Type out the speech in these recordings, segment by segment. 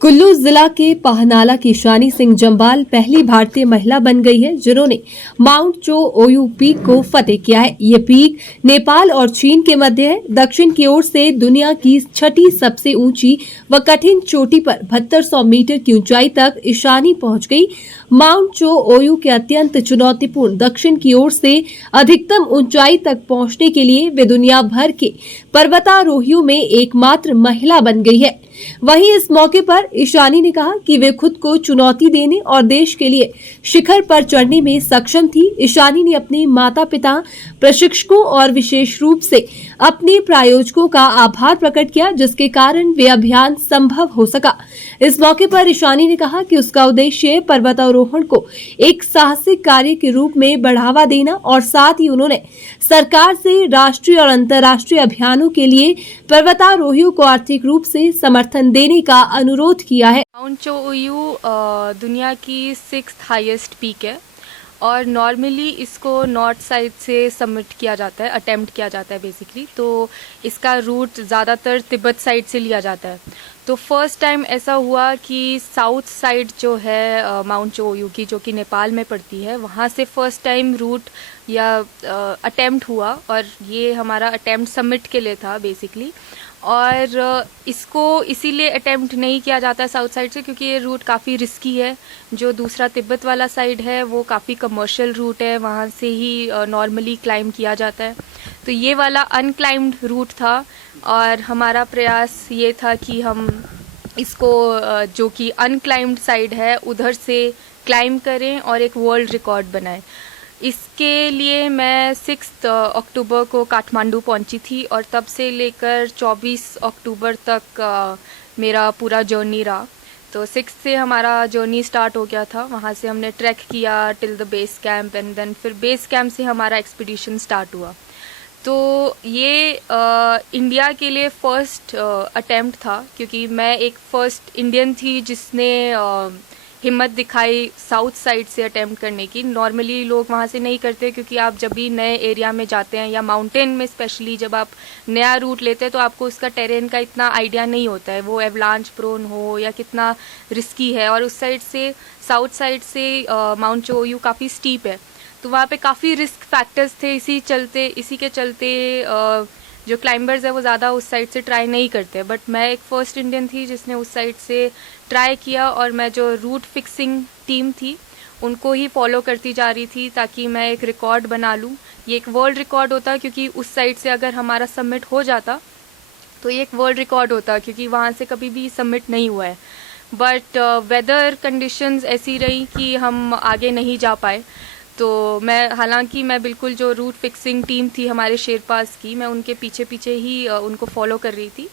कुल्लू जिला के पाहनाला की शानी सिंह जम्बाल पहली भारतीय महिला बन गई है जिन्होंने माउंट चो ओयू पीक को फतेह किया है। ये पीक नेपाल और चीन के मध्य है। दक्षिण की ओर से दुनिया की छठी सबसे ऊंची व कठिन चोटी पर 7200 मीटर की ऊंचाई तक ईशानी पहुंच गई। माउंट चो ओयू के अत्यंत चुनौतीपूर्ण दक्षिण की ओर से अधिकतम ऊंचाई तक पहुंचने के लिए वे दुनिया भर के पर्वतारोहियों में एकमात्र महिला बन गई है। वहीं इस मौके पर ईशानी ने कहा कि वे खुद को चुनौती देने और देश के लिए शिखर पर चढ़ने में सक्षम थी। ईशानी ने अपने माता पिता, प्रशिक्षकों और विशेष रूप से अपने प्रायोजकों का आभार प्रकट किया, जिसके कारण वे अभियान संभव हो सका। इस मौके पर ईशानी ने कहा कि उसका उद्देश्य पर्वतारोहण को एक साहसिक कार्य के रूप में बढ़ावा देना और साथ ही उन्होंने सरकार से राष्ट्रीय और अंतर्राष्ट्रीय अभियानों के लिए पर्वतारोहियों को आर्थिक रूप से समर्थन देने का अनुरोध किया है। माउंट चो ओयू दुनिया की 6th हाईएस्ट पीक है और नॉर्मली इसको नॉर्थ साइड से सबमिट किया जाता है, अटेम्प्ट किया जाता है बेसिकली। तो इसका रूट ज़्यादातर तिब्बत साइड से लिया जाता है। तो फर्स्ट टाइम ऐसा हुआ कि साउथ साइड जो है माउंट चो ओयू की, जो कि नेपाल में पड़ती है, वहाँ से फर्स्ट टाइम रूट या अटेम्प्ट हुआ और ये हमारा अटेम्प्ट सबमिट के लिए था बेसिकली। और इसको इसीलिए अटेम्प्ट नहीं किया जाता है साउथ साइड से क्योंकि ये रूट काफ़ी रिस्की है। जो दूसरा तिब्बत वाला साइड है वो काफ़ी कमर्शियल रूट है, वहाँ से ही नॉर्मली क्लाइम किया जाता है। तो ये वाला अनक्लाइम्ड रूट था और हमारा प्रयास ये था कि हम इसको जो कि अनक्लाइम्ड साइड है उधर से क्लाइम करें और एक वर्ल्ड रिकॉर्ड बनाएं। इसके लिए मैं 6 अक्टूबर को काठमांडू पहुंची थी और तब से लेकर 24 अक्टूबर तक मेरा पूरा जर्नी रहा। तो 6 से हमारा जर्नी स्टार्ट हो गया था। वहाँ से हमने ट्रैक किया till the base camp and then फिर बेस कैंप से हमारा एक्सपीडिशन स्टार्ट हुआ। तो ये इंडिया के लिए फर्स्ट अटेम्प्ट था क्योंकि मैं एक फर्स्ट इंडियन थी जिसने हिम्मत दिखाई साउथ साइड से अटेम्प्ट करने की। नॉर्मली लोग वहाँ से नहीं करते क्योंकि आप जब भी नए एरिया में जाते हैं या माउंटेन में स्पेशली जब आप नया रूट लेते हैं तो आपको उसका टेरेन का इतना आइडिया नहीं होता है, वो एवलांच प्रोन हो या कितना रिस्की है। और उस साइड से साउथ साइड से माउंट चो ओयू काफ़ी स्टीप है, तो वहाँ पे काफ़ी रिस्क फैक्टर्स थे। इसी के चलते जो क्लाइंबर्स है वो ज़्यादा उस साइड से ट्राई नहीं करते। बट मैं एक फ़र्स्ट इंडियन थी जिसने उस साइड से ट्राई किया और मैं जो रूट फिक्सिंग टीम थी उनको ही फॉलो करती जा रही थी ताकि मैं एक रिकॉर्ड बना लूँ। ये एक वर्ल्ड रिकॉर्ड होता क्योंकि उस साइड से अगर हमारा सबमिट हो जाता तो ये एक वर्ल्ड रिकॉर्ड होता क्योंकि वहाँ से कभी भी सबमिट नहीं हुआ है। बट वेदर कंडीशंस ऐसी रही कि हम आगे नहीं जा पाए। तो हालांकि मैं बिल्कुल जो रूट फिक्सिंग टीम थी हमारे शेरपास की, मैं उनके पीछे पीछे ही उनको फॉलो कर रही थी।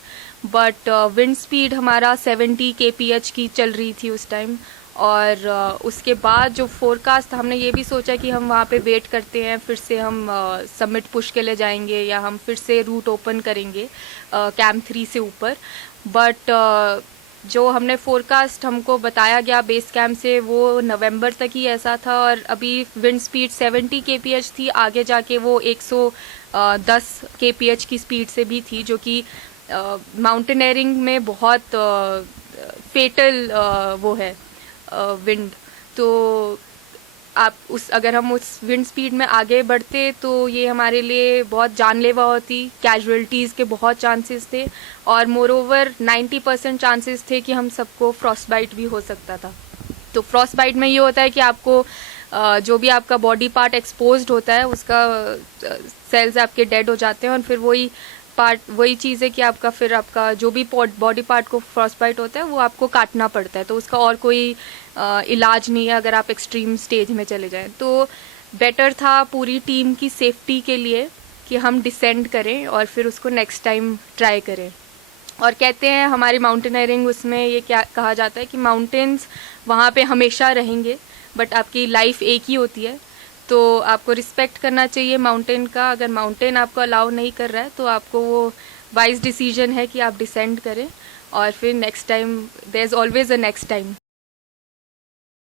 बट विंड स्पीड हमारा 70 kph की चल रही थी उस टाइम। और उसके बाद जो फोरकास्ट था, हमने ये भी सोचा कि हम वहाँ पे वेट करते हैं, फिर से हम समिट पुश के लिए जाएंगे या हम फिर से रूट ओपन करेंगे कैंप 3 से ऊपर। बट जो हमने फोरकास्ट हमको बताया गया बेस कैंप से वो नवंबर तक ही ऐसा था और अभी विंड स्पीड 70 kph थी, आगे जाके वो 110 kph की स्पीड से भी थी, जो कि माउंटेनियरिंग में बहुत फेटल वो है विंड। तो अगर हम उस विंड स्पीड में आगे बढ़ते तो ये हमारे लिए बहुत जानलेवा होती, कैजुअलिटीज़ के बहुत चांसेस थे और मोरओवर 90% चांसेस थे कि हम सबको फ्रॉस्ट बाइट भी हो सकता था। तो फ्रॉस्ट बाइट में ये होता है कि आपको जो भी आपका बॉडी पार्ट एक्सपोज्ड होता है उसका सेल्स आपके डेड हो जाते हैं और फिर वही चीज़ है कि आपका जो भी बॉडी पार्ट को फ्रॉस्ट बाइट होता है वो आपको काटना पड़ता है। तो उसका और कोई इलाज नहीं है अगर आप एक्सट्रीम स्टेज में चले जाएं। तो बेटर था पूरी टीम की सेफ्टी के लिए कि हम डिसेंड करें और फिर उसको नेक्स्ट टाइम ट्राई करें। और कहते हैं हमारी माउंटेनियरिंग उसमें ये क्या कहा जाता है कि माउंटेन्स वहाँ पे हमेशा रहेंगे बट आपकी लाइफ एक ही होती है। तो आपको रिस्पेक्ट करना चाहिए माउंटेन का। अगर माउंटेन आपको अलाउ नहीं कर रहा है तो आपको वो वाइज डिसीजन है कि आप डिसेंड करें और फिर next time, there is always a next time.